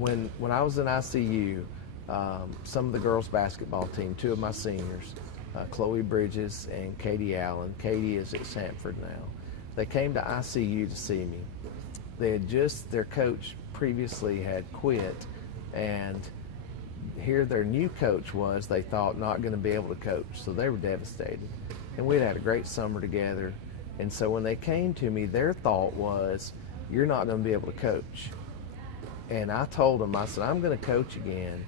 when I was in ICU, some of the girls basketball team, two of my seniors, Chloe Bridges and Katie Allen. Katie is at Sanford now. They came to ICU to see me. They had their coach previously had quit, and here their new coach was, they thought, not going to be able to coach. So they were devastated. And we'd had a great summer together. And so when they came to me, their thought was, you're not going to be able to coach. And I told them, I said, I'm going to coach again.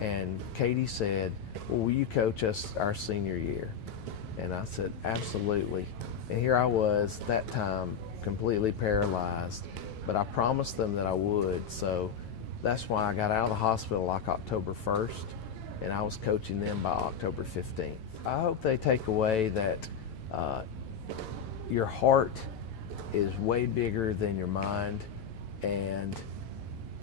And Katie said, well, will you coach us our senior year? And I said, absolutely. And here I was, that time, completely paralyzed. But I promised them that I would. So that's why I got out of the hospital like October 1st, and I was coaching them by October 15th. I hope they take away that your heart is way bigger than your mind, and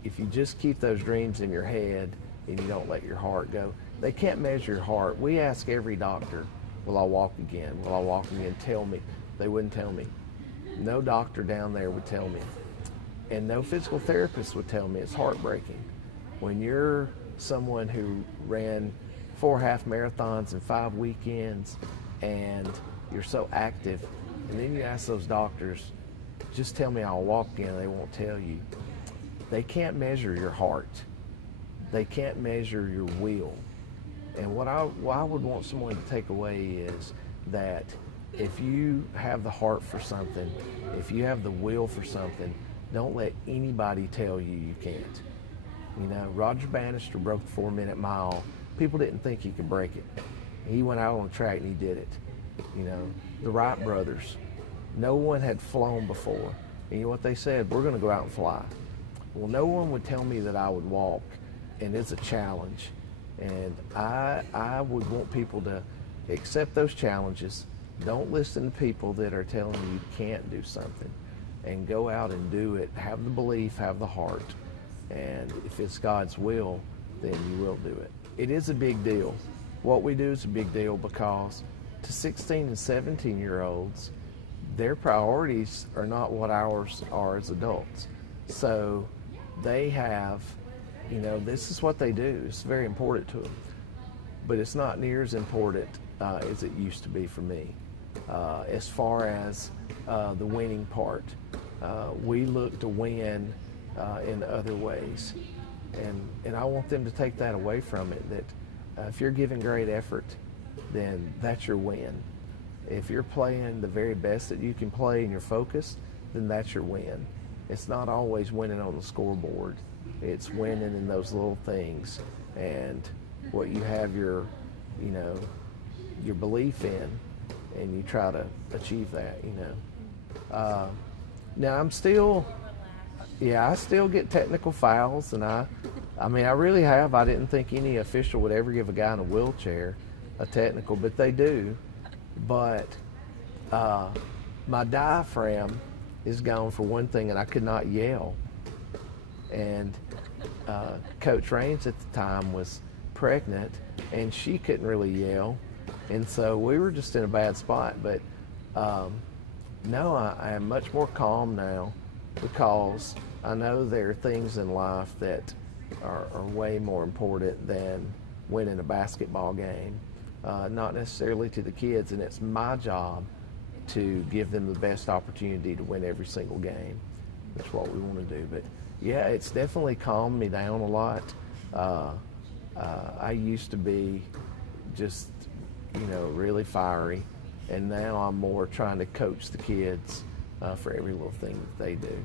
if you just keep those dreams in your head and you don't let your heart go, they can't measure your heart. We ask every doctor, will I walk again? Will I walk again? Tell me. They wouldn't tell me. No doctor down there would tell me. And no physical therapist would tell me. It's heartbreaking. When you're someone who ran 4 half marathons in 5 weekends and you're so active, and then you ask those doctors, just tell me I'll walk again, they won't tell you. They can't measure your heart. They can't measure your will. And what I would want someone to take away is that if you have the heart for something, if you have the will for something, don't let anybody tell you you can't. You know, Roger Bannister broke the 4-minute mile. People didn't think he could break it. He went out on the track and he did it. You know, the Wright brothers, no one had flown before. And you know what they said? We're going to go out and fly. Well, no one would tell me that I would walk, and it's a challenge. And I would want people to accept those challenges. Don't listen to people that are telling you you can't do something. And go out and do it. Have the belief, have the heart. And if it's God's will, then you will do it. It is a big deal. What we do is a big deal because to 16 and 17-year-olds, their priorities are not what ours are as adults. So they have, you know, this is what they do. It's very important to them. But it's not near as important as it used to be for me. As far as the winning part, we look to win in other ways. And I want them to take that away from it, that if you're giving great effort, then that's your win. If you're playing the very best that you can play and you're focused, then that's your win. It's not always winning on the scoreboard. It's winning in those little things and what you have your, you know, your belief in, and you try to achieve that, you know. Now I'm still, I still get technical fouls, and I mean, I really have. I didn't think any official would ever give a guy in a wheelchair a technical, but they do. But my diaphragm is gone for one thing, and I could not yell. And Coach Raines at the time was pregnant, and she couldn't really yell. And so we were just in a bad spot. But no, I am much more calm now because I know there are things in life that are way more important than winning a basketball game. Not necessarily to the kids, and it's my job to give them the best opportunity to win every single game. That's what we want to do. But yeah, it's definitely calmed me down a lot. I used to be just, you know, really fiery, and now I'm more trying to coach the kids for every little thing that they do.